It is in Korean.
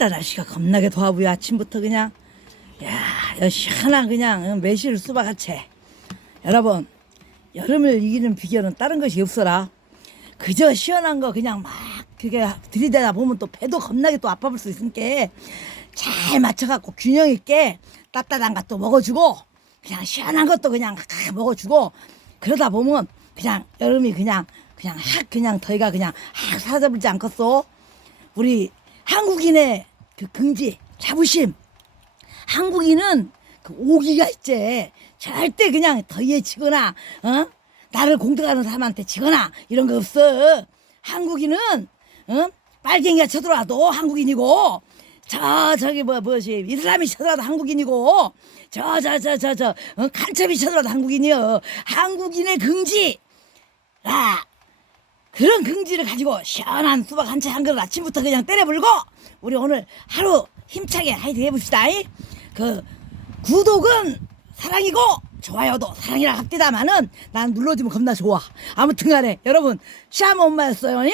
아따 날씨가 겁나게 더하고요. 아침부터 그냥 야 시원한 그냥 매실 수박아채. 여러분 여름을 이기는 비결은 다른 것이 없어라. 그저 시원한 거 그냥 막 그게 들이대다 보면 또 배도 겁나게 또 아파볼 수 있으니까 잘 맞춰갖고 균형 있게 따뜻한 것도 먹어주고 그냥 시원한 것도 그냥 막 먹어주고 그러다 보면 그냥 여름이 그냥 그냥 확 그냥 더위가 그냥 확 사라져버리지 않겠어 우리 한국인의 그 긍지 자부심 한국인은 그 오기가 있지. 절대 그냥 더위에 지거나, 어? 나를 공격하는 사람한테 지거나 이런 거 없어. 한국인은, 어? 빨갱이가 쳐들어와도 한국인이고, 저, 저기 뭐, 뭐지, 이슬람이 쳐들어와도 한국인이고, 저, 저, 저, 저, 저, 어? 간첩이 쳐들어와도 한국인이여. 한국인의 긍지. 라. 그런 긍지를 가지고 시원한 수박 한 채 한 그릇 아침부터 그냥 때려 불고 우리 오늘 하루 힘차게 화이팅 해봅시다. 이. 그 구독은 사랑이고 좋아요도 사랑이라 합디다마는 난 눌러주면 겁나 좋아. 아무튼 간에 여러분 샤마 엄마였어요. 이?